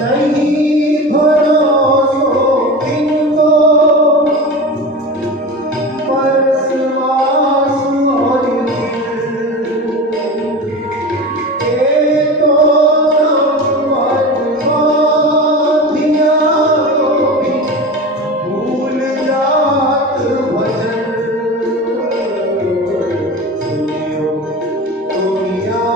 नहीं भरोसो इनको परस आंसू और ये तो दिया भूल जात भजन सुनियो दुनिया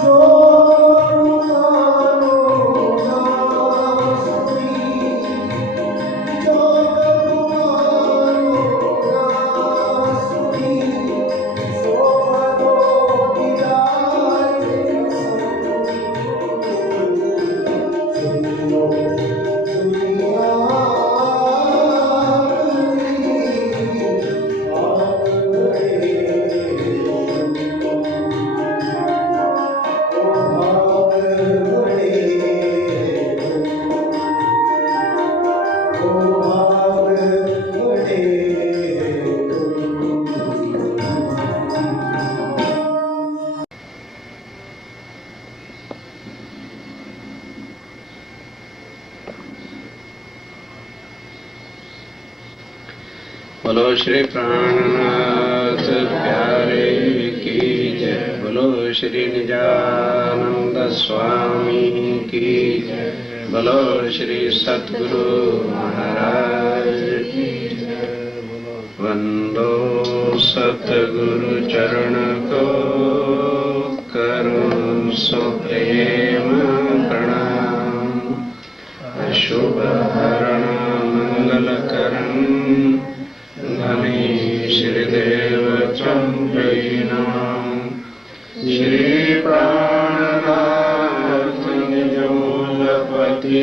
जो मानो ना सुनी, जो मानो ना सुनी, सो मानो दिलाए सुनियो दुनिया बोलो श्री प्राणनाथ प्यारे की जय। बोलो श्री निजानंद स्वामी की जय। बोलो श्री सद्गुरु महाराज की जय। वंदो सतगुरु चरण को करो सो प्रेम प्रणाम। अशुभ हरण मंगल करण श्रीदेव चंद्रीनाम श्री प्राणनाथ निजमूलपति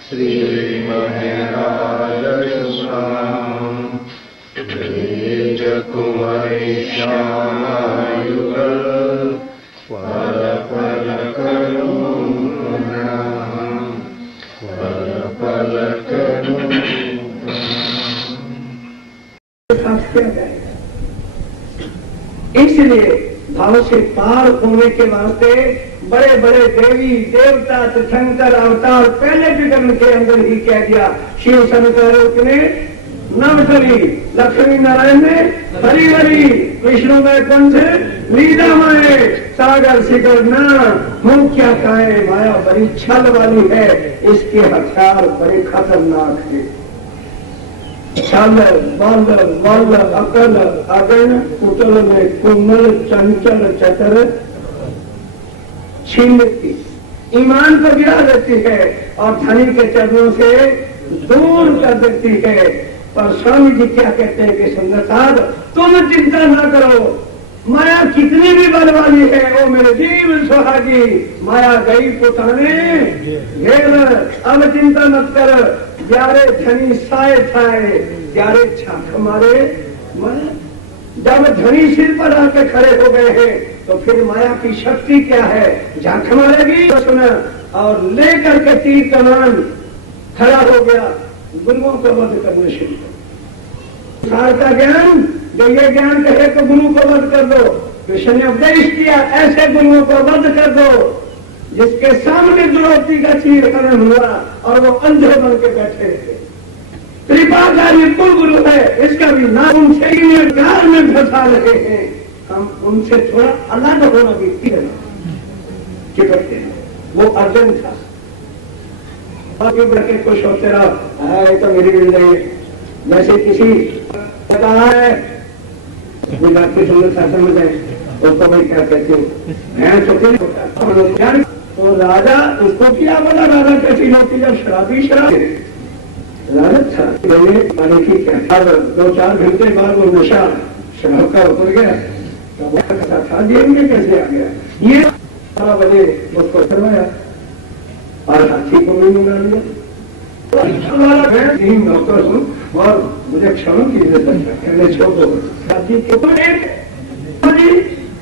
श्री महराज स्वाम तेज कुमारी श्यामायुगल पल पल करो प्रणाम पल पल करो। इसलिए भाव से पार होने के वास्ते बड़े बड़े देवी देवता तीर्थंकर अवतार पहले विग्रह के अंदर ही कह दिया। शिव शंकर ने नवसरी, लक्ष्मी नारायण ने हरि हरि, विष्णु में कुंज लीलामय, सागर शिखर ना मुख्य काए माया बड़ी छल वाली है, इसके हथियार बड़े खतरनाक है। छल बल वल अकल अगन कुटल में कुमल चंचल चतर छीन लेती, ईमान को गिरा देती है और धनी के चरणों से दूर कर देती है। पर स्वामी जी क्या कहते हैं कि सुंदर साहब तुम चिंता ना करो, माया कितनी भी बल वाली है वो मेरे जीव सुहागी, माया गई पुताने घेर, अब चिंता मत कर, ग्यारह धनी साए थाए ग्यारह छाख मारे। जब धनी सिर पर आके खड़े हो गए हैं तो फिर माया की शक्ति क्या है, झांक मारेगी सुना, और लेकर के तीर कमान खड़ा हो गया, गुरुओं को वध करने शुरू कर। का ज्ञान जो ये ज्ञान कहे तो गुरु को वध कर दो, कृष्ण ने उपदेश किया ऐसे गुरुओं को वध कर दो जिसके सामने द्रौपदी का चीर हरण हुआ और वो अंधे बन के बैठे थे। कृपाकारी कुल गुरु है, इसका भी नाम उनसे ही प्यार में फंसा रहे हैं, हम उनसे थोड़ा अलग होना भी चिपकते हैं। वो अर्जुन था, बाकी बड़के खुश होते रहो, तो मेरी मिल रही है। जैसे किसी कहा है की सुंदरता समझ है उसको मैं क्या कहती हूँ, तो राजा उसको क्या बोला, राजा कैसी होती जब शराबी शराब लालच था, पानी की क्या 2-4 घंटे बाद वो नशा शराब का उतर गया, तो था जेब में कैसे आ गया, ये 12 बजे उसको करवाया और हाथी को भी मंगा लिया। मैं नौकर हूँ और मुझे क्षमा कीजिए छोड़ो,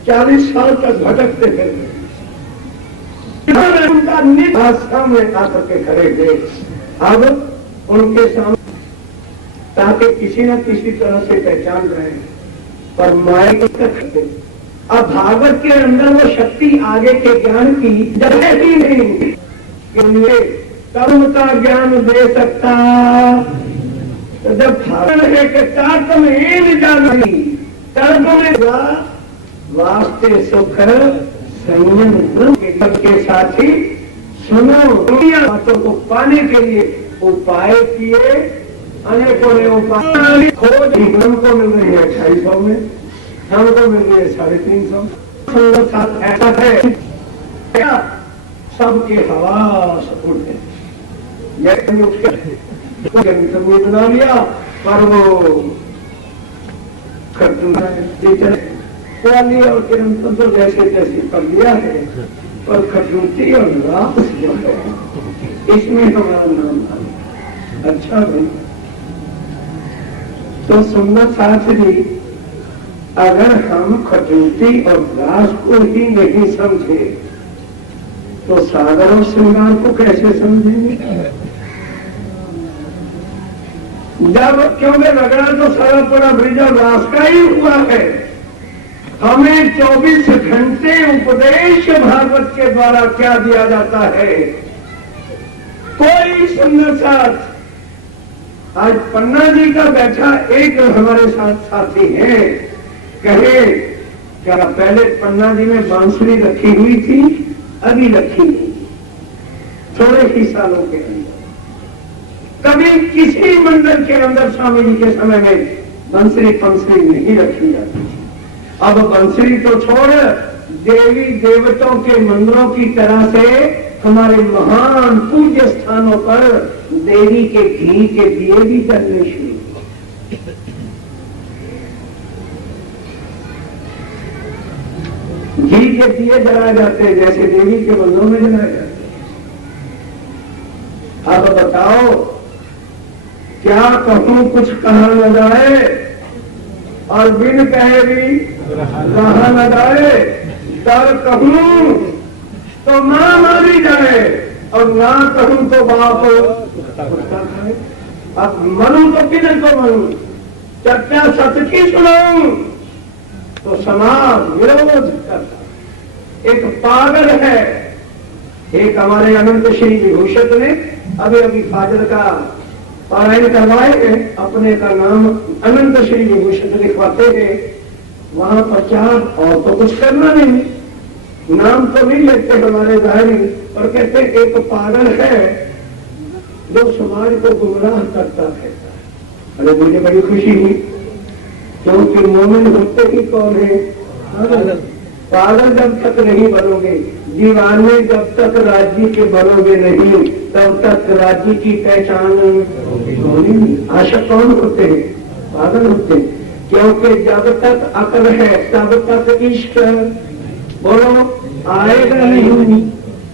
40 साल तक भटकते फिरते उनका निवास सामने आकर के खड़े थे। अब उनके सामने ताकि किसी न किसी तरह से पहचान रहे, पर माया की करते। अब भागवत के अंदर वो शक्ति आगे के ज्ञान की जगह ही नहीं, कर्म का ज्ञान दे सकता। तो जब भागवत है कि कर्म ही जान नहीं, कर्म में वास्ते सुख संयम के साथ ही सुनो, दुनिया बातों को पाने के लिए उपाय किए, अनेकों ने उपाय खोज हमको मिल रही है 250 में, हमको मिल रही है 350। ऐसा है सबके हवास उड़े। जैसे उठ के बना लिया, पर वो और किरण तो जैसे जैसे कर लिया है, पर खटूटी और रास जो है इसमें हमारा नाम आया। अच्छा भाई, तो सुंदर शास्त्री, अगर हम खटूटी और रास को ही नहीं समझे तो सागर और श्रृंगार को कैसे समझेंगे? जब क्योंकि रगड़ा तो सारा पूरा ब्रिज और रास का ही हुआ है। हमें 24 घंटे उपदेश भागवत के द्वारा क्या दिया जाता है? कोई सुंदर साथ आज पन्ना जी का बैठा एक हमारे साथ साथी है, कहे क्या पहले पन्ना जी में बांसुरी रखी हुई थी, अभी रखी नहीं, थोड़े ही सालों के अंदर। कभी किसी मंदिर के अंदर स्वामी जी के समय में बंसरी पंसरी नहीं रखी जाती। अब बंसरी तो छोड़, देवी देवताओं के मंदिरों की तरह से हमारे महान पूज्य स्थानों पर देवी के घी के दिए भी जलने शुरू। घी के दिए जलाए जाते हैं जैसे देवी के मंदिरों में जलाए जाते हैं। अब बताओ, क्या कहूं कुछ कहा न जाए, और बिन कहे भी रहा न जाए। डर कहूं तो मां मारी जाए, और ना कहूं तो बाप कुत्ता खाए। अब मनू तो किधर को मनू, चर्चा सत्य की सुनाऊं तो समाज विरोध करता। एक पागल है, एक हमारे अनंत श्री विभूषण ने अभी अभी फाजल का पारायण करवाए हैं, अपने का नाम अनंत श्री विभूषण लिखवाते हैं। वहां प्रचार और तो कुछ करना नहीं, नाम तो नहीं लेते हमारे जाहिर, और कहते एक पागल है जो समाज को गुमराह करता है। अरे मुझे बड़ी खुशी हुई, क्योंकि मोमिन होते ही कौन है? पागल जब तक नहीं बनोगे, दीवाने जब तक राज्य के बनोगे नहीं, तब तक राज्य की पहचान नहीं। आशक कौन होते हैं? पागल होते हैं। क्योंकि जब तक अकल है तब तक इश्क बोलो आएगा नहीं।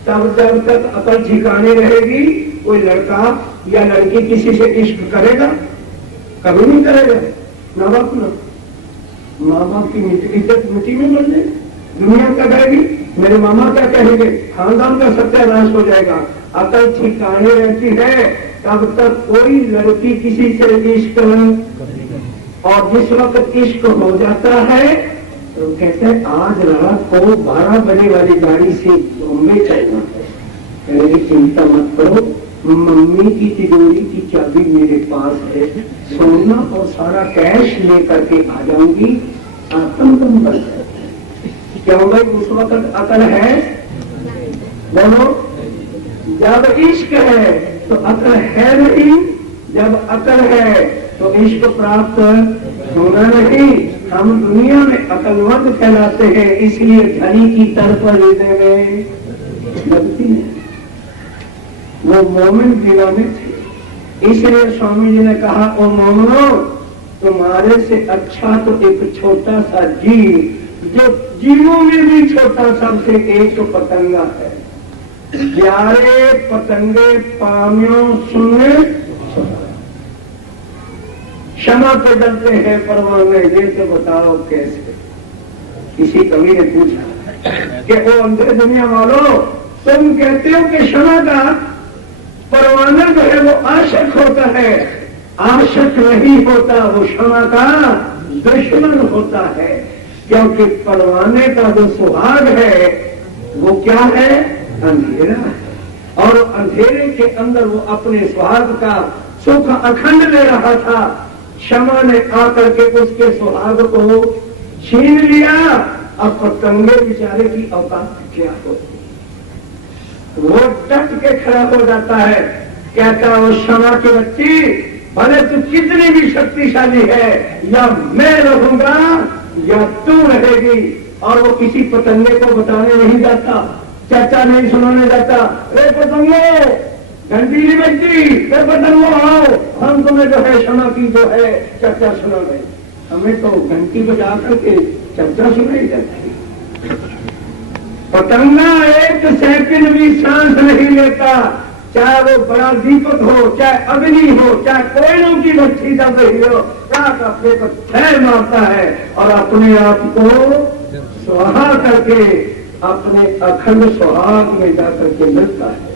तब जब तक अकल ठिकाने रहेगी, कोई लड़का या लड़की किसी से इश्क करेगा? कभी नहीं करेगा। माँ बाप ना, माँ बाप की इज्जत मिट्टी में मिल जाए, दुनिया क्या कहेगी, मेरे मामा क्या कहेंगे, खानदान का सत्यानाश हो जाएगा। अकल ठिकाने रहती है तब तक कोई लड़की किसी से इश्क, और जिस वक्त इश्क हो जाता है तो कहते हैं आज रात को 12 बजे वाली गाड़ी से बॉम्बे चलना है। मेरी चिंता मत करो, मम्मी की तिजोरी की चाबी मेरे पास है, सोना और सारा कैश लेकर के आ जाऊंगी, आतंकम बन जाए। क्यों भाई उस वक्त अकल है? बोलो, जब इश्क है तो अकल है नहीं, जब अकल है तो इश्क प्राप्त होना नहीं। हम दुनिया में अकलमंद कहलाते हैं, इसलिए धनी की तरफ हृदय में लगती है। वो मोमिन दीवाने थे, इसलिए स्वामी जी ने कहा, ओ मोमिनो, तुम्हारे से अच्छा तो एक छोटा सा जीव, जो जीवों में भी छोटा सबसे एक पतंगा है। प्यारे पतंगे पामियों सुनने क्षमा पे डरते हैं, परवाह नहीं। ये तो बताओ कैसे? किसी कवि ने पूछा कि वो अंधे दुनिया वालों, तुम कहते हो कि क्षमा का परवाना जो है वो आशिक होता है, आशिक नहीं होता, वो क्षमा का दुश्मन होता है। क्योंकि परवाने का जो सुहाग है वो क्या है? अंधेरा है, और अंधेरे के अंदर वो अपने सुहाग का सुख अखंड ले रहा था। क्षमा ने आकर के उसके सुहाग को छीन लिया। अब पतंगे बेचारे की औकात क्या होती, वो डट के खड़ा हो जाता है, कहता वो क्षमा की बच्ची, भले तू कितनी भी शक्तिशाली है, या मैं रहूंगा या तू रहेगी। और वो किसी पतंगे को बताने नहीं जाता, चर्चा नहीं सुनाने जाता। रे पतंगो, घंटी नहीं बजती, रे पतंगो आओ, हम तुम्हें जो है क्षमा की जो है चर्चा सुना रहे। हमें तो घंटी बजा करके चर्चा सुनाई जाती है। पतंगा एक सेकंड भी सांस नहीं लेता, चाहे वो बड़ा दीपक हो, चाहे अग्नि हो, चाहे कोयलों की भट्टी चल रही हो, रात अपने पर छह मारता है और अपने आप को सुहा करके अपने अखंड सुहाग में जाकर के मिलता है।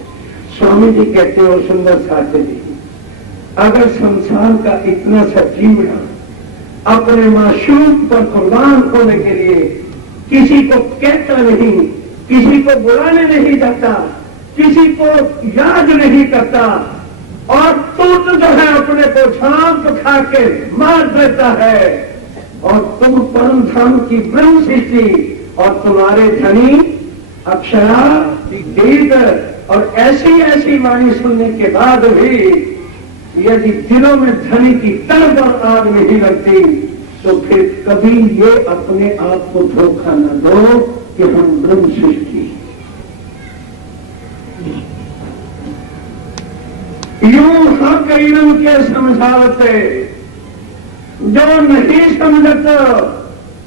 स्वामी जी कहते हो सुंदर साथी जी, अगर संसार का इतना सा जीवना अपने माशूक पर कुर्बान होने के लिए किसी को कहता नहीं, किसी को बुलाने नहीं जाता, किसी को याद नहीं करता और तुम जो है अपने को झांप खा के मार देता है और तुम परम धाम की ब्रह्म सृष्टि और तुम्हारे धनी अक्षरा वेद और ऐसी ऐसी वाणी सुनने के बाद भी यदि दिलों में धनी की तड़प और आग नहीं लगती तो फिर कभी ये अपने आप को धोखा न दो कि हम ब्रह्म सृष्टि। यूं हक इल्म के समझावते जो नहीं समझत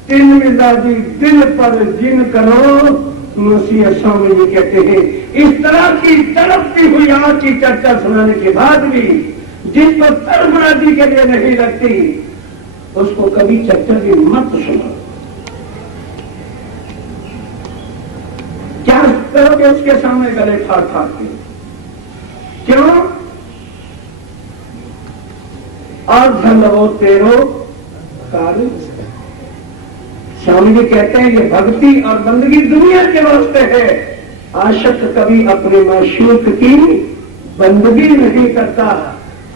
तीन मिजाजी दिल पर जिन करो। मसीह स्वामी जी कहते हैं इस तरह की तड़पती हुई आग की चर्चा सुनाने के बाद भी जिसको तड़पराजी के लिए नहीं लगती उसको कभी चर्चा की मत सुनो। क्या करोगे उसके सामने गले फाड़ फाड़ के? क्यों? और धनवो तेरो कार्य। स्वामी जी कहते हैं ये भक्ति और बंदगी दुनिया के वास्ते है। आशिक कभी अपने माशूक की बंदगी नहीं करता।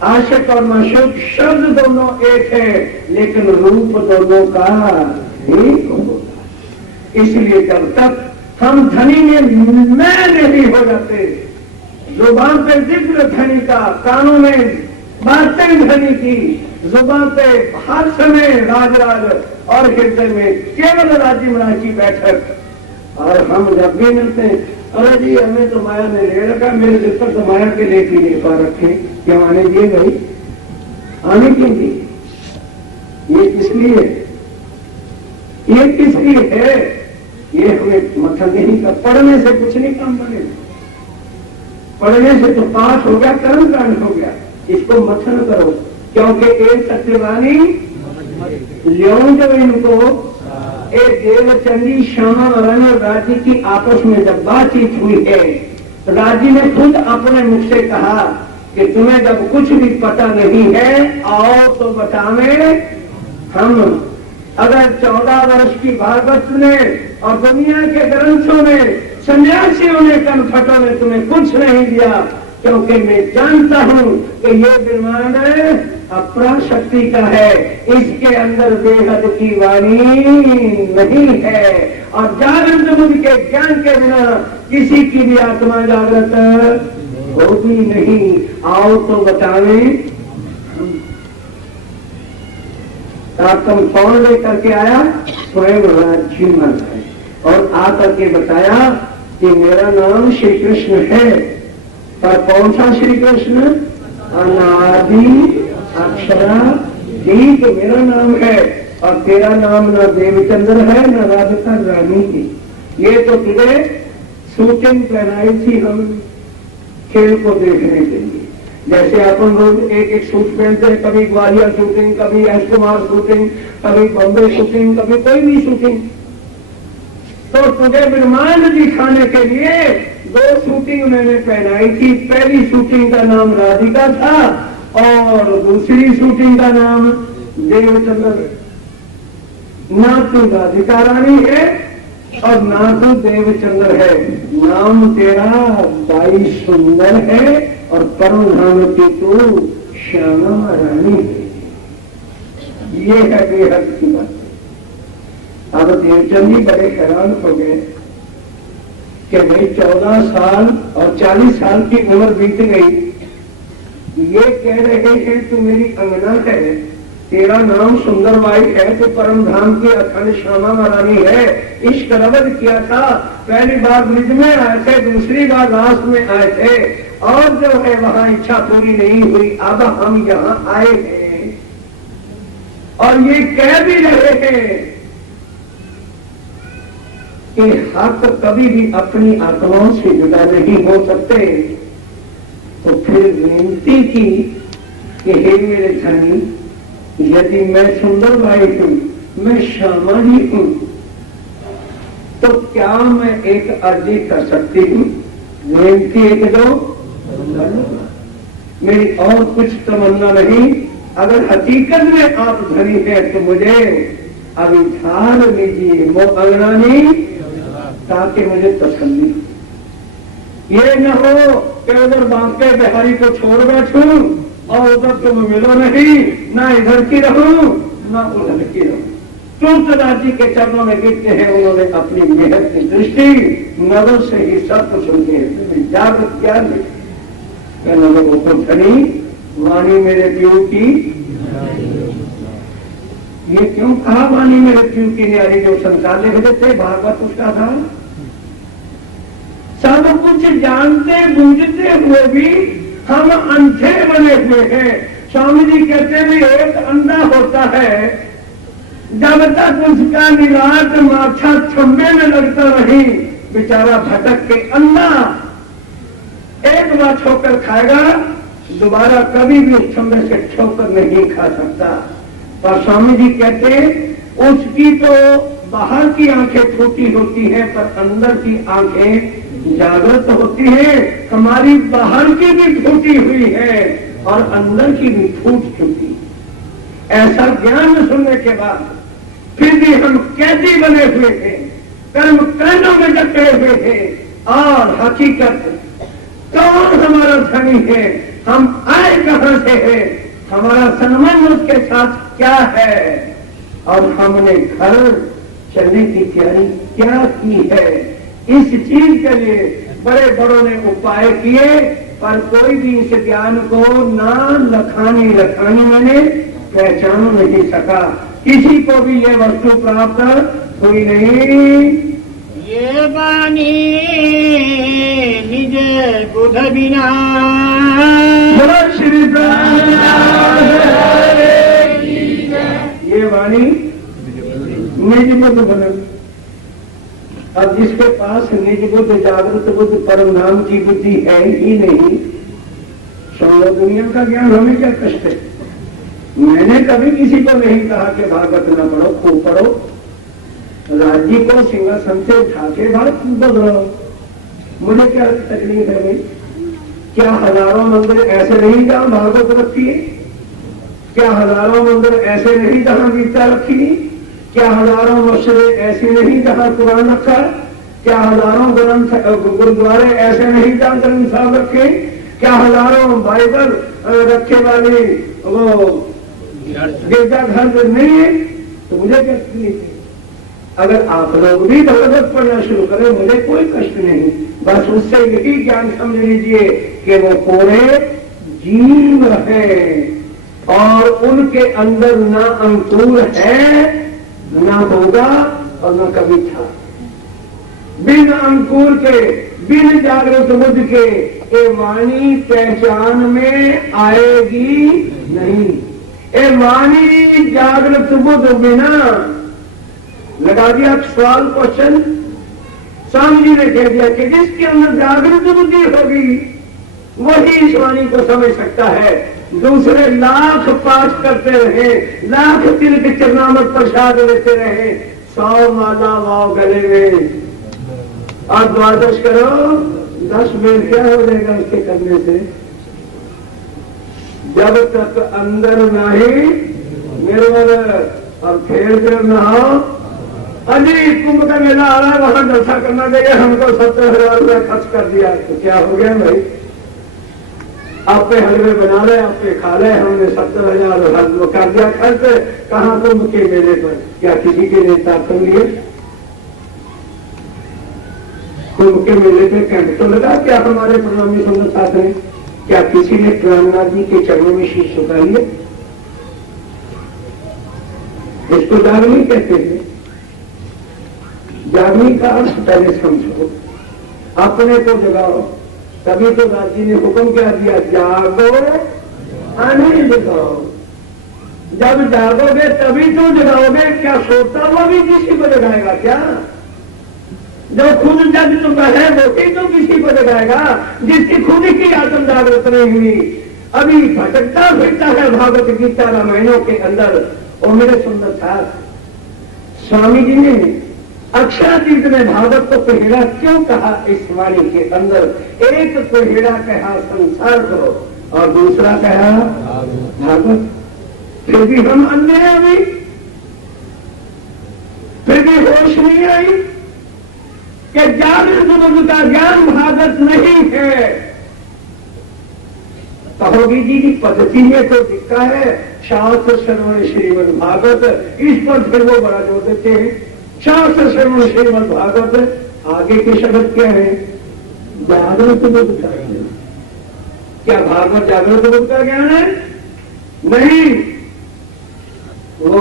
आशिक और माशूक शब्द दोनों एक है लेकिन रूप दोनों का एक होता। इसलिए जब तक हम धनी में मैं नहीं हो जाते, जुबान पे जिक्र धनी का, कानों में बातें धनी की, जुबान पे हर समय राज और हृदय में केवल राजी महाराज की बैठक और हम जब भी मिलते हैं अरे जी हमें तो माया ने ले रखा, मेरे दिल पर तो माया के लेख ही नहीं पा रखे, क्यों आने दिए भाई? आने क्यों दिए? ये किस लिए? ये किस लिए है? ये हमें मथन नहीं कर, पढ़ने से कुछ नहीं काम बने। पढ़ने से तो पाठ हो गया, कर्म कांड हो गया। इसको मथन करो क्योंकि एक सत्यवानी ल्यों जो इनको एक देवचंदी श्यामा नारायण और राजी की आपस में जब बातचीत हुई है तो राजी ने खुद अपने मुख से कहा कि तुम्हें जब कुछ भी पता नहीं है आओ तो बतावे हम। अगर 14 वर्ष की भागवत में और दुनिया के ग्रंथों में सन्यासियों ने कनखटों ने तुम्हें कुछ नहीं दिया क्योंकि मैं जानता हूं कि ये ब्रह्मांड अपराशक्ति का है, इसके अंदर बेहद की वाणी नहीं है और जागृत बुद्धि के ज्ञान के बिना किसी की भी आत्मा जागृत होगी नहीं। आओ तो बतावे तुम कौन लेकर के आया? स्वयं राज्य में और आकर के बताया कि मेरा नाम श्री कृष्ण है। पर कौन सा श्री कृष्ण? अनादि अक्षरा दीप मेरा नाम है और तेरा नाम न देवचंद्र है न राधिका रानी की। ये तो तुझे शूटिंग पहनाई थी हम खेल को देखने के लिए, जैसे अपन रोज एक एक सूट पहनते हैं, कभी ग्वालियर शूटिंग, कभी एस कुमार शूटिंग, कभी बॉम्बे शूटिंग, कभी कोई भी शूटिंग। तो तुझे ब्रह्मांड दिखाने के लिए 2 शूटिंग मैंने पहनाई थी। पहली शूटिंग का नाम राधिका था और दूसरी शूटिंग का नाम देवचंद्र। ना तो राधिका रानी है और ना तो देवचंद्र है, नाम तेरा बाई सुंदर है और परम धाम की तू श्यामा रानी है। ये है बेहद की बात। अब देवचंद जी बड़े हैरान हो गए कि भाई 14 साल और 40 साल की उम्र बीत गई, ये कह रहे हैं तू मेरी अंगना है, तेरा नाम सुंदरबाई है, तो परम धाम की अखंड श्यामा महारानी है। इश्क रबद किया था पहली बार ब्रिज में आए थे, दूसरी बार रास में आए थे, और जो है वहां इच्छा पूरी नहीं हुई, अब हम यहाँ आए हैं और ये कह भी रहे हैं कि हक कभी भी अपनी आत्माओं से जुदा नहीं हो सकते। तो फिर विनती की कि हे मेरे धनी, यदि मैं सुंदर बाई हूं, मैं श्यामा जी हूं, तो क्या मैं एक अर्जी कर सकती हूँ? विनती एक दो, मेरी और कुछ तमन्ना नहीं। अगर हकीकत में आप धनी हैं तो मुझे अभिधान लीजिए, वो अंगनानी, ताकि मुझे तसल्ली। ये न हो कि उधर बांके बिहारी को छोड़ बैठूं और उधर तुम मिलो नहीं, ना इधर की रहूं ना उधर की रहूं। तुलसीदास जी के चरणों में गिरते हैं, उन्होंने अपनी मेहनत की दृष्टि नजर से ही सब कुछ उनके जागृत ज्ञान लोगों को धनी वाणी मेरे पीऊ की। ये क्यों कहा वाणी मेरे पीऊ की न्यारी? जो संसार लिख देते भागवत उसका था। सब कुछ जानते बूझते हुए भी हम अंधे बने हुए हैं। स्वामी जी कहते भी एक अंधा होता है, जब तक उसका निराश माथा छम्बे में लगता नहीं, बेचारा भटक के अंधा एक बार ठोकर खाएगा, दोबारा कभी भी उस छम्बे से ठोकर नहीं खा सकता। पर स्वामी जी कहते उसकी तो बाहर की आंखें छोटी होती हैं, पर अंदर की आंखें जागृत होती हैं। हमारी बाहर की भी टूटी हुई है और अंदर की भी फूट चुकी। ऐसा ज्ञान सुनने के बाद फिर भी हम कैदी बने हुए थे, कर्म कांडों में डटे हुए थे, और हकीकत कौन हमारा धनी है, हम आए कहां से है, हमारा संबंध उसके साथ क्या है, और हमने घर चलने की तैयारी क्या की है। इस चीज के लिए बड़े बड़ों ने उपाय किए, पर कोई भी इस ज्ञान को ना लखानी मैंने पहचान नहीं सका। किसी को भी ये वस्तु प्राप्त हुई नहीं। ये वाणी निज बुध बिना, श्री ये वाणी निज बुद्ध बना। अब जिसके पास निज बुद्ध, जागृत बुद्ध, परम नाम की बुद्धि है ही नहीं, समझो दुनिया का ज्ञान हमें क्या कष्ट है। मैंने कभी किसी को नहीं कहा कि भागवत न पढ़ो, खूब पढ़ो, राज्य को सिंहासन से उठा के भारत बदलो। मुझे क्या तकलीफ है भाई? क्या हजारों मंदिर ऐसे नहीं जहां भागवत रखी है? क्या हजारों मंदिर ऐसे नहीं जहां गीता रखी है? क्या हजारों मस्जिदें ऐसी नहीं जहां कुरान रखा है? क्या हजारों ग्रंथ गुरुद्वारे ऐसे नहीं जहां ग्रंथ साहब रखे? क्या हजारों बाइबल रखे वाले वो गिरजा घर नहीं है? तो मुझे क्या तकलीफ है? अगर आप लोग भी भागवत पढ़ना शुरू करें, मुझे कोई कष्ट नहीं। बस उससे यही ज्ञान समझ लीजिए कि वो पूरे जीव है और उनके अंदर ना अंकुर है, ना होगा और ना कभी था। बिन अंकुर के, बिन जागृत बुद्ध के ये वाणी पहचान में आएगी नहीं। ये वाणी जागृत बुद्ध बिना, लगा दिया सवाल क्वेश्चन, स्वामी जी ने कह दिया कि जिसके अंदर जागृत बुद्धि होगी वही इस वाणी को समझ सकता है। दूसरे लाख पाठ करते रहे, लाख तिलक चरणामृत प्रसाद लेते रहे, 100 माला वाव गले में, और द्वादश करो, 10 बेर क्या हो जाएगा उसके करने से? जब तक अंदर नहीं निर्मल और फिर जब न हो। अजी कुंभ का मेला आ रहा है, वहां जलसा करना चाहिए, हमको 70,000 रुपया खर्च कर दिया, तो क्या हो गया भाई? आप पे हलवे बना ले, आप पे खा ले, हमने 70,000 कर दिया खर्च। कहाँ कुंभ के मेले पर? क्या किसी के नेता सुन लिए? कुंभ के मेले पे कैंप तो लगा क्या हमारे प्रणामी सुंदर साथ ने? क्या किसी ने प्रहलाद जी के चरणों में शीश झुका लिया? इसको जागरण कहते हैं। जागने का अर्थ पहले समझो, अपने को जगाओ। तभी तो राजी ने हुक्म क्या दिया, जागो आने जगाओ। जब जागोगे तभी तो जगाओगे, क्या सोता हुआ भी किसी को जगाएगा क्या? जो खुद जग चुका है वो ही तो किसी को जगाएगा, जिसकी खुद की आत्म जागृत नहीं हुई, अभी भटकता फिरता है भागवत गीता रामायणों के अंदर। और मेरे सुंदर था स्वामी जी ने अक्षरातीत में भागवत को कोहेड़ा क्यों कहा? इस वाणी के अंदर एक कोहेड़ा कहा संसार को और दूसरा कहा भागवत। फिर भी हम अंधे हैं, अभी फिर भी होश नहीं आई कि जागृत बुद्ध का ज्ञान भागवत नहीं है। कहोगी जी की पद्धति में तो दिखता है शास्त्र श्रवण श्रीमद् भागवत, इस पर फिर वो बड़ा जोर देते हैं। शास्त्र श्रवण श्रीमद् भागवत, आगे के शब्द क्या है? जागृत बुद्ध का ज्ञान। क्या भागवत जागृत बुद्ध का ज्ञान है? नहीं, वो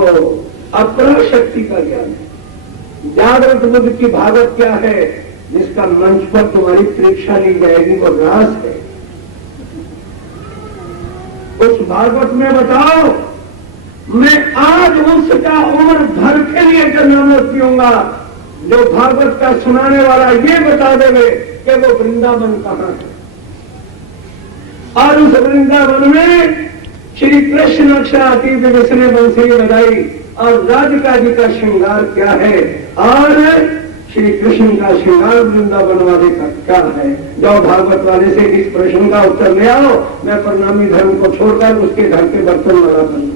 अपराशक्ति का ज्ञान है। जागृत बुद्ध की भागवत क्या है? जिसका मंच पर तुम्हारी परीक्षा ली जाएगी, वो रास है। उस भागवत में बताओ, मैं आज उसका उम्र भर के लिए जन्म पीऊंगा जो भागवत का सुनाने वाला ये बता देवे कि वो वृंदावन कहाँ है। और उस वृंदावन में श्री कृष्ण अक्षरातीत जिसने बंसुरी बजाई और राधिका जी का श्रृंगार क्या है, और श्री कृष्ण का श्रृंगार वृंदावन वाले का क्या है। जाओ भागवत वाले से इस प्रश्न का उत्तर ले आओ, मैं प्रणामी धर्म को छोड़कर उसके घर के बर्तन वाला बनूंगा।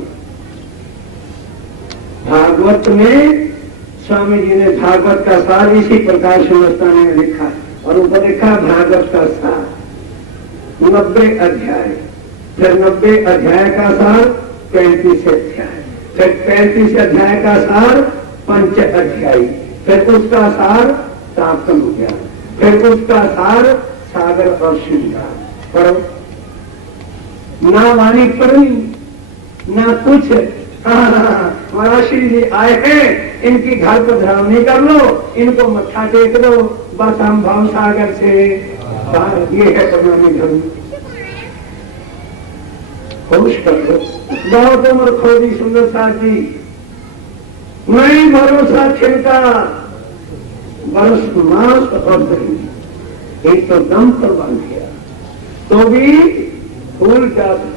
भागवत में स्वामी जी ने भागवत का सार इसी प्रकार से मस्तानी में लिखा है, और ऊपर लिखा भागवत का सार 90 अध्याय, फिर 90 अध्याय का सार 35 अध्याय, फिर 35 अध्याय का सार 5 अध्याय, फिर उसका सार साप्तम ज्ञान, फिर उसका सार सागर और श्रृंगार। पढ़ो, ना वाणी पढ़ी ना कुछ। महाराष्ट्री जी आए हैं, इनकी घर को धरावनी कर लो, इनको मत्था टेक दो, बस हम भाव सागर से ये है प्रणामी धर्म। होश कर लो। बहुत उम्र खोदी सुंदर साथ जी, नहीं भरोसा छिड़का बरस मास और दही, एक तो दम पर बांध गया तो भी भूल जाता,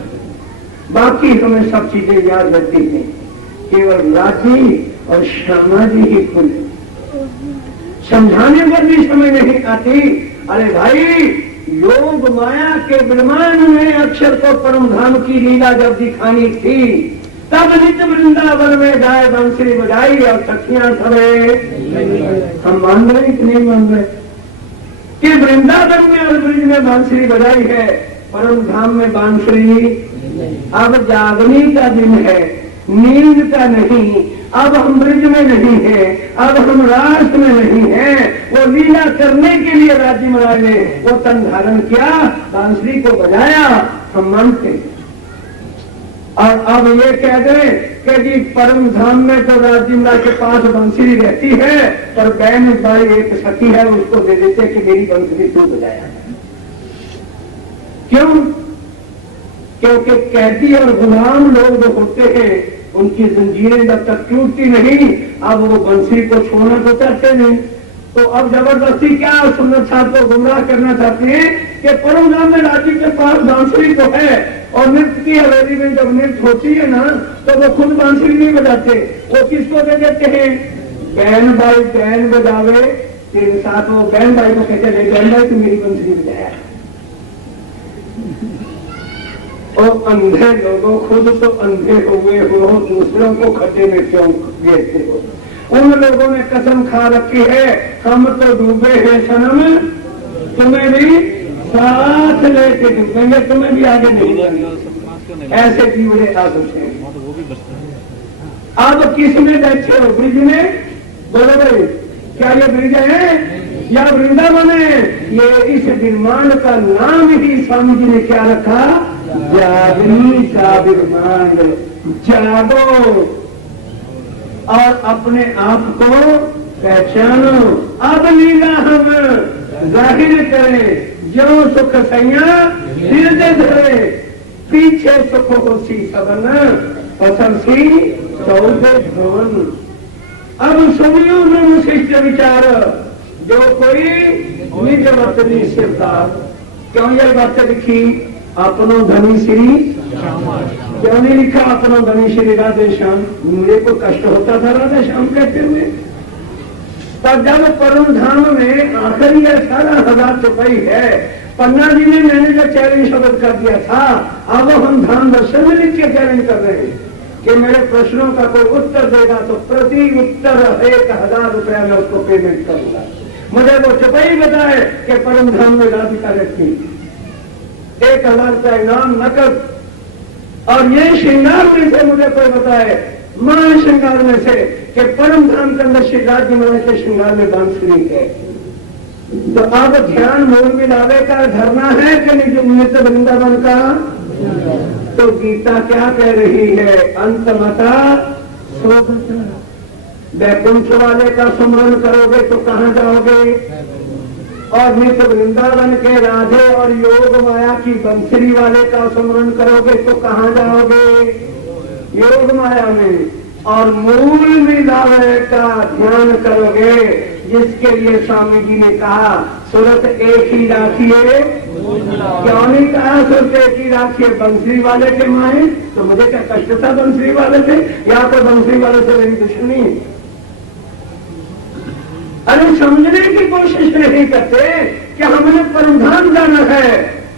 बाकी हमें सब चीजें याद रहती हैं, केवल राजी और श्यामा जी ही खुले। समझाने पर भी समय नहीं आती। अरे भाई, योग माया के विमान में अक्षर को परम धाम की लीला जब दिखानी थी, तब नित्य वृंदावन में जाए बांसुरी बजाई और सखियां सवे। हम मान रहे कि नहीं मान रहे कि वृंदावन में और ब्रिज में बांसुरी बजाई है, परम धाम में बांसुरी। अब जागने का दिन है, नींद का नहीं। अब हम ब्रिज में नहीं है, अब हम राष्ट्र में नहीं है। वो लीला करने के लिए राज्य महाराज ने वो तन धारण किया, बांसुरी को बजाया, हम मानते हैं। और अब ये कह दें कि जी परम धाम में तो राज्य महाराज के पास बांसुरी रहती है, पर बहन भाई एक सखी है, उसको दे देते कि मेरी बांसुरी तू बजाया। क्यों? क्योंकि कैदी और गुलाम लोग जो होते हैं, उनकी जंजीरें जब तक टूटती नहीं, अब वो बंसुरी को छोड़ना तो चाहते नहीं। तो अब जबरदस्ती क्या सुन्नत साहब को गुमराह करना चाहते हैं कि परम धाम में राज्य के पास बांसुरी तो है, और नृत्य की हवेली में जब नृत्य होती है ना, तो वो खुद बांसुरी नहीं बजाते, वो किसको दे देते हैं? बहन भाई बहन बजावे तेरे साथ। वो बहन भाई को कहते हैं, बहन भाई तू मेरी बांसुरी बजाया। और अंधे लोगों, खुद तो अंधे हुए हो, दूसरों को खड्डे में क्यों गिरते हो? उन लोगों ने कसम खा रखी है, हम तो डूबे हैं सनम, तुम्हें भी साथ लेके डूबेंगे, तुम्हें भी आगे नहीं जाएंगे। ऐसे जीवड़े आदत हैं। अब किस में बैठे हो? ब्रिज में? बोलो भाई, क्या ये ब्रिज है या वृंदावन है? ये इस निर्माण का नाम ही स्वामी जी ने क्या रखा? जागनी का विमान। जागो और अपने आप को पहचानो, अब लीला हम जाहिर करें, जो सुख सैया दिल दे धरे, पीछे सुख होसी सबन, पसंद सी चौदह भवन। अब सुनियो न मुशिष्ट विचार, जो कोई निज वतनी सिरदार। क्यों ये बात लिखी? अपनो धनी श्री, क्यों नहीं लिखा अपनो धनी श्री राधे श्याम? मुझे को कष्ट होता था राधे श्याम कहते हुए। पर जब परम धाम में आखिरी ये सारा 1000 चुकाई है, पन्ना जी ने मैंने जो चैलेंज शब्द कर दिया था, अब हम धाम दर्शन में लिख के चैलेंज कर रहे हैं कि मेरे प्रश्नों का कोई उत्तर देगा तो प्रति उत्तर 1000 रुपया मैं उसको पेमेंट करूंगा। मुझे वो चुपाई बताए कि परम धाम में राधिका रखी 1000 रुपया इनाम नकद, और ये श्रृंगार में से मुझे कोई बताए महा श्रृंगार में से कि परम धाम के अंदर श्री राज्य में के श्रृंगार में बांसुरी है। तो अब ध्यान मूल मिलावे का धरना है कि नित्य वृंदावन का। तो गीता क्या कह रही है? अंतमता वैकुंठ वाले का सुमरन करोगे तो कहां जाओगे? और नित्य वृंदावन के राधे और योग माया की बंसरी वाले का सुमरन करोगे तो कहां जाओगे? योग माया में। और मूल मिलावे का ध्यान करोगे, जिसके लिए स्वामी जी ने कहा सूरत एक ही राखिए। क्यों नहीं कहा सूरत एक ही राखिए? बंसरी वाले के माए तो मुझे क्या कष्ट था बंसरी वाले से, या तो बंसरी वाले से मेरी दुश्मनी। अरे समझने की कोशिश नहीं करते कि हमने परमधाम जाना है,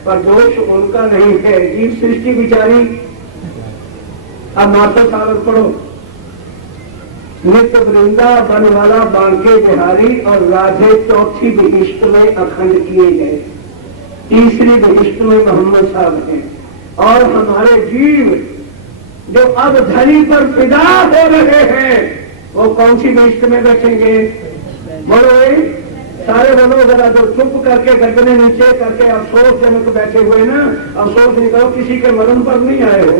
पर दोष उनका नहीं है, जीव सृष्टि बिचारी। अब माता सागर पढ़ो, नित्य वृंदावन वाला बांके बिहारी और राधे चौथी बहिष्ट में अखंड किए गए, तीसरी बहिष्ट में मोहम्मद साहब हैं। और हमारे जीव जो अब धनी पर फिदा हो रहे हैं, वो कौन सी बहिष्ट में बैठेंगे? बोलो सारे बोलो जरा, जो चुप करके गर्दने नीचे करके अफसोस जनक बैठे हुए ना, अफसोस नहीं करो, किसी के मरण पर नहीं आए हो।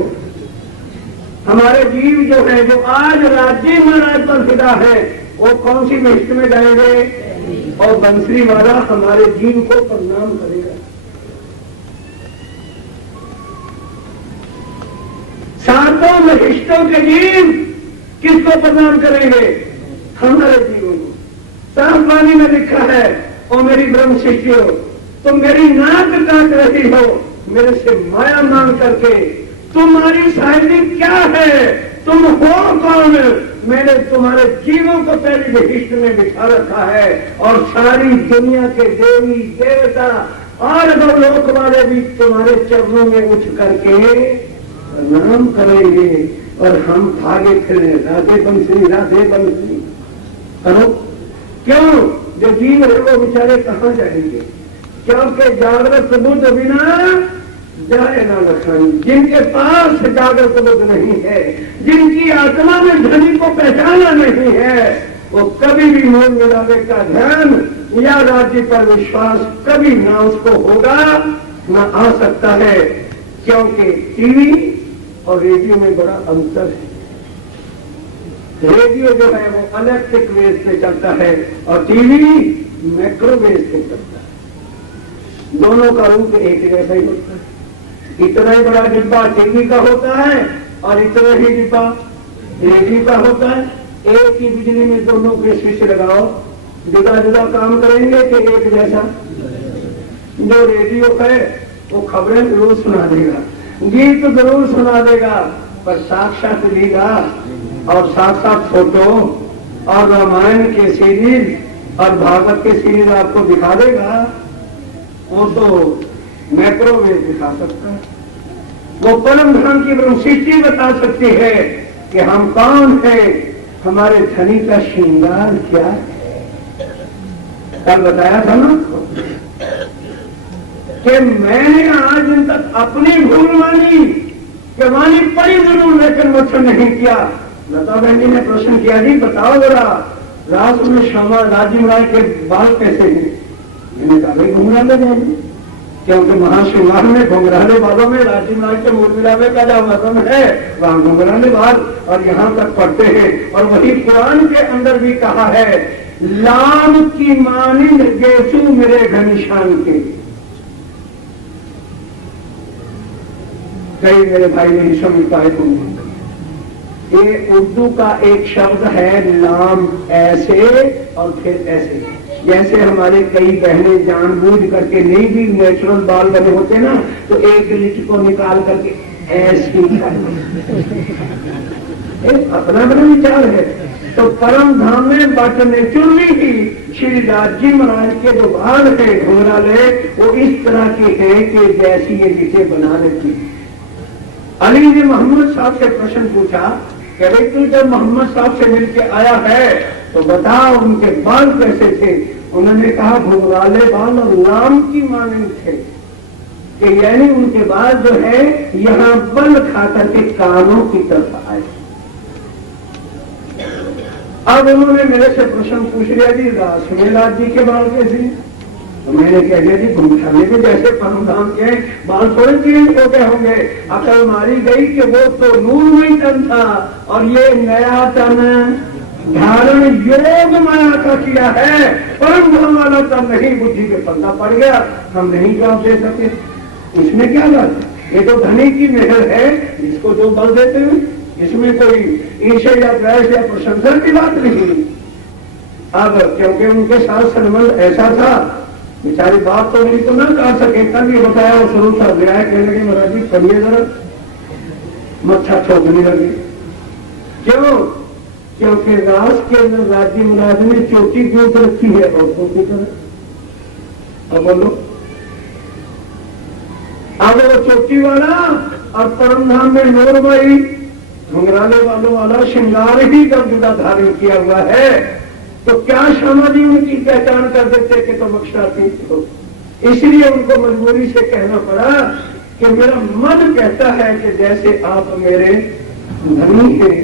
हमारे जीव जो है, जो आज राज्य महाराज पर फिदा है, वो कौन सी बहिष्ट में जाएंगे? और बंसरी वाला हमारे जीव को प्रणाम करेगा। सातों बहिष्टों के जीव किसको प्रणाम करेंगे? हमारे जीवों को। साफ वाणी में लिखा है, ओ मेरी ब्रह्म शिष्यो, तुम मेरी नाक काट रही हो मेरे से माया मांग करके। तुम्हारी शायरी क्या है? तुम हो कौन? मैंने तुम्हारे जीवों को पहले बहिष्ट में बिठा रखा है, और सारी दुनिया के देवी देवता और लोक वाले भी तुम्हारे चरणों में उठ करके प्रणाम करेंगे, और हम भागे फिरे राधे बंसरी राधे बंसरी करो। क्यों? जो जीव है वो बेचारे कहाँ जाएंगे? क्योंकि जागृत बुद्ध बिना जाए ना लखानी। जिनके पास जागृत बुद्ध नहीं है, जिनकी आत्मा में धनी को पहचाना नहीं है, वो कभी भी मूल मिलावे का ध्यान या राज्य पर विश्वास कभी ना उसको होगा ना आ सकता है। क्योंकि टीवी और रेडियो में बड़ा अंतर है। रेडियो जो है वो इलेक्ट्रिक वेव से चलता है, और टीवी माइक्रोवेव से चलता है। दोनों का रूप एक जैसा ही होता है। इतना ही बड़ा डिब्बा टीवी का होता है, और इतना ही डिब्बा रेडियो का होता है। एक ही बिजली में दोनों के स्विच लगाओ, जुदा जुदा काम करेंगे कि एक जैसा? जो रेडियो है वो खबरें जरूर सुना देगा, गीत जरूर सुना देगा, पर साक्षात लीला और साक्षात फोटो और रामायण के सीरीज और भागवत के सीरीज आपको दिखा देगा। वो तो माइक्रोवेव दिखा सकता है। वो परम धाम की ब्रह्म सृष्टि बता सकती है कि हम कौन हैं, हमारे धनी का श्रृंगार क्या है। कल बताया था ना कि मैंने आज दिन तक अपनी भूल मानी कि वाणी पढ़ी जरूर, लेकिन मुझसे नहीं किया। लता बहन जी ने प्रश्न किया, जी बताओ जरा रास में श्यामा राज्य महाराज के बाल कैसे हैं? मैंने कहा भाई घुंघराले जाएंगे, क्योंकि महाश्रृंगार में घुंघराले बालों में राज्य महाराज के मूल मिलावे का जो मौसम है वहां घुंघराले बाल और यहाँ तक पड़ते हैं। और वही पुराण के अंदर भी कहा है लाम की मानिंद गेसू मेरे घनश्याम के। कई मेरे भाई नहीं समझ पाए तुम। ये उर्दू का एक शब्द है लाम, ऐसे और फिर ऐसे। जैसे हमारे कई बहनें जानबूझ करके नहीं भी नेचुरल बाल बने होते ना, तो एक लिट को निकाल करके ऐसे ही अपना बड़ा विचार है। तो परम धाम में बट ने चुनी ही श्री राजी महाराज के जो बाल है घुंघराले, वो इस तरह के हैं कि जैसी ये लिटे बना लेती। अली ने मोहम्मद साहब से प्रश्न पूछा कि भाई तू जब मोहम्मद साहब से मिलके आया है तो बताओ उनके बाल कैसे थे। उन्होंने कहा घुंघराले बाल और लाम की मानंद थे, कि यानी उनके बाल जो है यहाँ बल खाकर के कानों की तरफ आए। अब उन्होंने मेरे से प्रश्न पूछ लिया जी रासमेलाज जी के बाल कैसे। तो मैंने कह दिया जी घुंघराले में जैसे परमधाम के बाल थोड़े चेंज हो गए होंगे। अकल मारी गई कि वो तो नूरमय तन था और ये नया तन धारण योग माया का किया है। परमधाम वाला तन नहीं, बुद्धि पे पर्दा पड़ गया, हम नहीं जवाब दे सके। इसमें क्या बात है, ये तो धनी की मेहर है, इसको जो बल देते हैं, इसमें कोई ईर्ष्या या द्वेष या प्रशंसा की बात नहीं। अब क्योंकि उनके साथ संबंध ऐसा था, बेचारी बात तो मेरी तो ना कर सके। कल ये बताया और शुरू सा गया कहने लगे महाराज जी करिए जरा, मच्छा छोड़ने लगे। क्यों? क्योंकि रास के अंदर राज्य महाराज ने चोटी कूद रखी है औरतों की तरह। अब बोलो, अब वो चोटी वाला और परमधाम में नूरमयी घुंघराले वालों वाला श्रृंगार ही जब जुदा धारण किया हुआ है, तो क्या श्यामा जी उनकी पहचान कर देते कि तुम अक्षरातीत हो। इसलिए उनको मजबूरी से कहना पड़ा कि मेरा मन कहता है कि जैसे आप मेरे धनी हैं।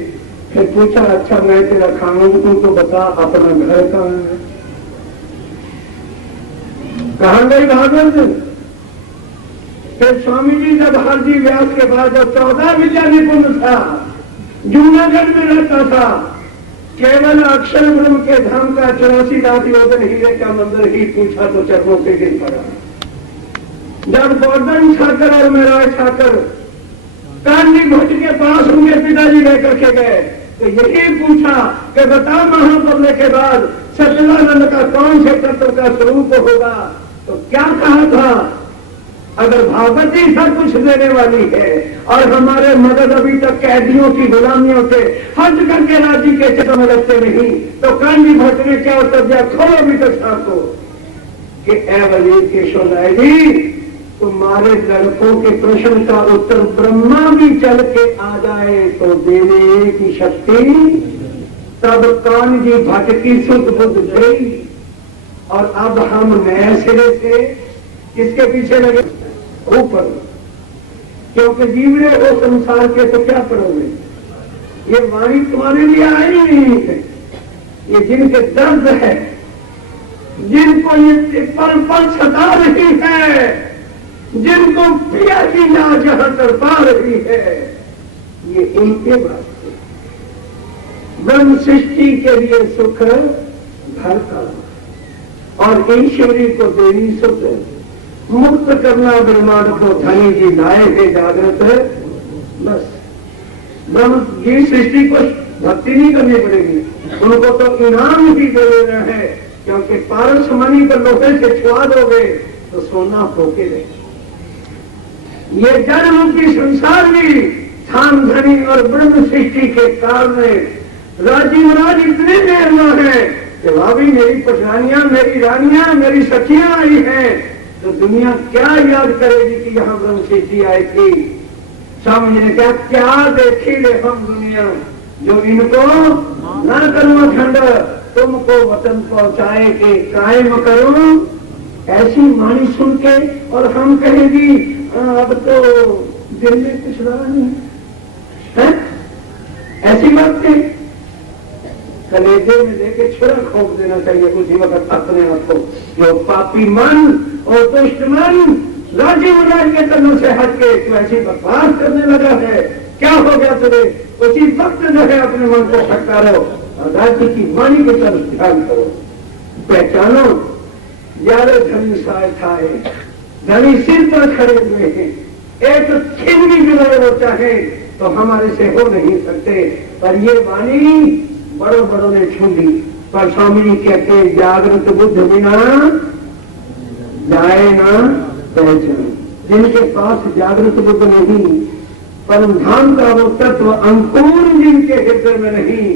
फिर पूछा अच्छा मैं तेरा खानों तू तो बता अपना घर कहाँ है, कहाँ गई भागवत। फिर स्वामी जी जब हरजी व्यास के बाद जब 14 विद्या निपुण था, जूनागढ़ में रहता था, केवल अक्षर ब्रह्म के धाम का 84 लाख योजन हीरे का मंदिर ही पूछा तो चरणों से गिर पड़ा। जब गोवर्धन ठाकर और मेरा ठाकर कांडी भट्ट के पास उनके पिताजी लेकर के गए तो यही पूछा कि बता महाप्रलय के बाद सच्चिदानंद का कौन से तत्व का स्वरूप होगा। तो क्या कहा था, अगर भागवती सब कुछ देने वाली है और हमारे मदद अभी तक कैदियों की गुलामियों से हट करके राजी के चक्कर में लगते नहीं, तो कांडी भट्ट ने क्या उत्तर दिया, खोलो अभी तक को कि वजीर केशव राय जी तुम्हारे लड़कों के प्रश्न का उत्तर ब्रह्मा भी चल के आ जाए तो देने की शक्ति तब कानजी भट्ट की शुद्ध बुद्ध गई। और अब हम नए सिरे से किसके पीछे लगे, ऊपर। क्योंकि जीवड़े हो संसार के तो क्या पढ़ोगे, ये वाणी तुम्हारे लिए आई नहीं है। ये जिनके दर्द है, जिनको ये पल पल सता रही है, जिनको प्रिया की ना जहां तड़पा रही है, ये इनके वास्ते ब्रह्म सृष्टि के लिए सुख घर का और ईश्वरी को देवी सुख मुक्त करना ब्रह्मांड को धनी जी लाए थे जागृत। बस ब्रह्म की सृष्टि को भक्ति नहीं करनी पड़ेगी, उनको तो इनाम ही दे देना है। क्योंकि पारस मणि पर लोहे से छुआ दोगे तो सोना होके रहेगी। ये जन्म की संसार में धाम धनी और ब्रह्म सृष्टि के कारण राजी महाराज इतने देर में है कि भाभी मेरी पटरानियां, मेरी रानियां, मेरी सखियां आई हैं, तो दुनिया क्या याद करेगी कि यहाँ ब्रह्म सृष्टि आई थी। स्वामी जी ने कहा क्या देखी ले हम दुनिया जो इनको न करो खंड तुमको वतन पहुंचाए के कायम करो। ऐसी वाणी सुन के और हम कहेंगी अब तो दिल में कुछ रहा नहीं है, ऐसी बात है। कलेजे में लेके छुरा खोप देना चाहिए उसी वक्त अपने आप को। जो पापी मन और दुष्ट मन राजी महाराज के तनों से हटके तो ऐसी बकवास करने लगा है, क्या हो गया तुझे? उसी वक्त जो है अपने मन को फटकारो और राज्य की वाणी की तरफ ध्यान करो, पहचानो यारे धनी साय थाए, धनी सिर पर खड़े हुए हैं, एक छिन भी गिराए वो चाहे तो हमारे से हो नहीं सकते। पर ये वाणी बड़ों बड़ों ने छू ली। पर स्वामी जी कहते हैं जागृत बुद्ध बिना जाए ना पहचान। जिनके पास जागृत बुद्ध नहीं, परम धाम का वो तत्व अंकुर जिनके हृदय में नहीं,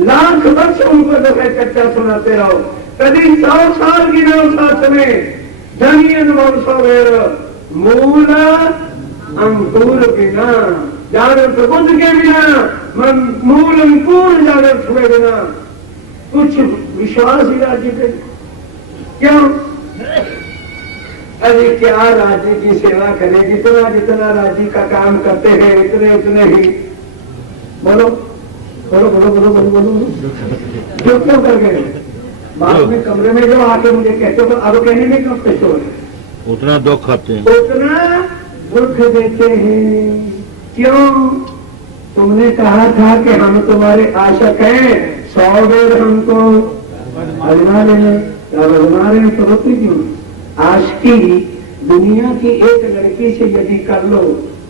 लाख वर्ष उनको जो है चर्चा सुनाते रहो, कभी 100 साल की नौ साथ में धनी अनुभव सवेर मूल अंकुर बिना, जागृत बुद्ध के बिना, मूल अंकुर जागृत हुए बिना कुछ विश्वास ही राज्य पे क्यों? अरे क्या राज्य की सेवा करें, जितना जितना राज्य का काम करते हैं इतने उतने ही बोलो बोलो बोलो बोलो बोलो बोलो जो क्यों कर गए? बाद में कमरे में जो आके मुझे कहते हो अब कहने में कब कैसे हो रहे, उतना दुख खाते हैं, उतना दुख देते हैं। क्यों? तुमने कहा था कि हम तुम्हारे आशक हैं, 100 बेर हमको अजमा लेने, अब अजमा रहे तो रोती क्यों? आशिकी दुनिया की एक लड़की से यदि कर लो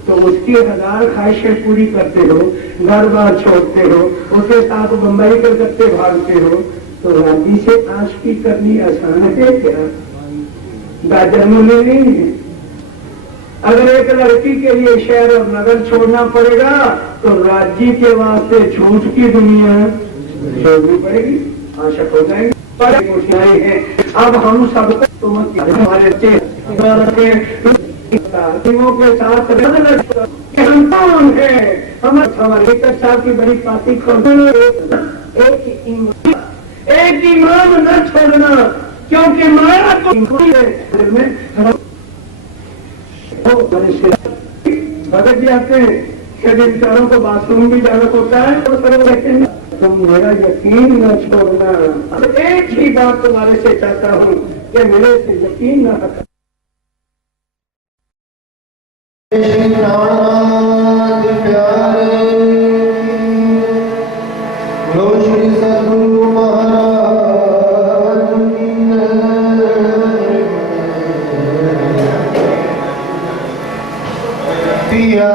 तो उसकी 1000 ख्वाहिशें पूरी करते हो, घर बार छोड़ते हो, उसके साथ बंबई कलकत्ते भागते हो, तो राजी से आशिकी करनी आसान है क्या? गाजर मूल्य नहीं है। अगर एक लड़की के लिए शहर और नगर छोड़ना पड़ेगा तो राज्य के वास्ते छूट की दुनिया छोड़नी पड़ेगी, आशक हो जाएंगे। पर खुशियाई है अब हम सबको तुम हमारे के साथ हम कौन है, हमारे साथ की बड़ी पार्टी एक ईमान न छोड़ना, क्योंकि माया को भगत जी आते हैं कि विचारों को बाथरूम भी जाना होता है तो सब कहते हैं तुम मेरा यकीन न छोड़ना। अब एक ही बात तुम्हारे से चाहता हूँ कि मेरे से यकीन न हटा। नाथ प्यारे बोलो श्री सद्गुरु महाराज की जय। पिया